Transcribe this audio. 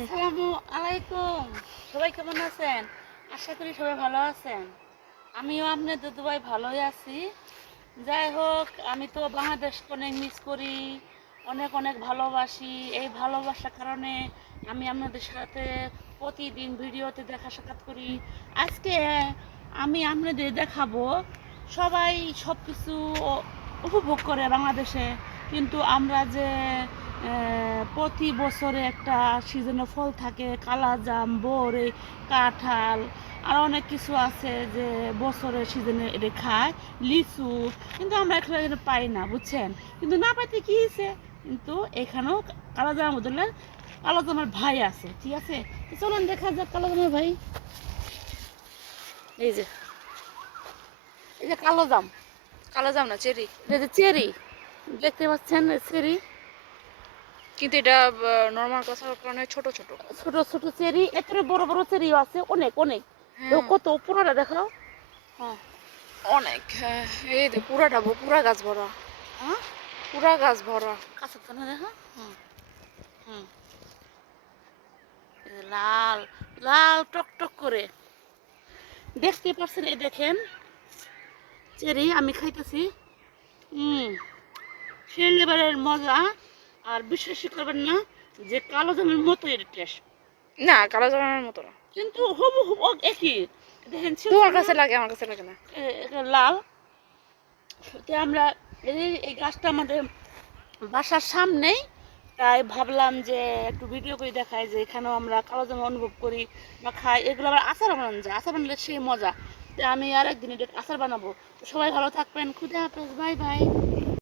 আসসালামু আলাইকুম। সবাই কেমন আছেন? আশা করি সবাই ভালো আছেন। আমিও আপনাদের দুবাই ভালোই আছি। যাই হোক, আমি তো বাংলাদেশকে অনেক মিস করি, অনেক অনেক ভালোবাসি। এই ভালোবাসার কারণে আমি আপনাদের সাথে প্রতিদিন ভিডিওতে দেখা সাক্ষাৎ করি। আজকে আমি আপনাদের দেখাবো সবাই সব কিছু উপভোগ করে বাংলাদেশে। কিন্তু আমরা যে প্রতি বছরে একটা সিজনে ফল থাকে কালাজাম বরে কাঁঠাল আর অনেক কিছু আছে যে বছরের সিজনে এটা খায় লিচু কিন্তু আমরা এখানে পাই না বুঝছেন? কিন্তু না পাইতে কি হয়েছে কিন্তু এখানেও কালাজামের বদলে কালাজামের ভাই আছে ঠিক আছে? চলুন দেখা যাক কালাজামের ভাই। এই যে এই যে কালো জাম। কালো জাম না চেরি। এই যে চেরি দেখতে পাচ্ছেন চেরি। কিন্তু এটা নর্মাল কথার কারণে ছোট ছোট। ছোট ছোট চেরি এত বড় বড় চেরিও আছে অনেক অনেক। কত পুরোটা দেখাও। হ্যাঁ অনেক। হ্যাঁ, এই দে পুরাটা পুরা গাছ ভরা। হ্যাঁ পুরা গাছ ভরা। কাঁচা তো না দেখা? হুম। লাল লাল টক টক করে। দেখতে পাচ্ছেন এই দেখেন চেরি আমি খাইতেছি। হুম সে লেবারের মজা। আর বিশ্বাসই করবেন না যে কালো জামের মতো এর টেস্ট না কালো জামের মতো না। কিন্তু হুবু হুবু একই। দেখেন তোমার কাছে লাগে আমার কাছে লাগে না। লাল। তো আমরা এই এই গাছটা আমাদের বাসার সামনেই। তাই ভাবলাম যে একটু ভিডিও করে দেখাই যে এখানেও আমরা কালো জামা অনুভব করি বা খাই। এগুলো আবার আচার বানানো যায়। আচার বানালে সেই মজা। তো আমি আর একদিন এটা আচার বানাবো। তো সবাই ভালো থাকবেন। খুদে হাফেজ। Bye bye.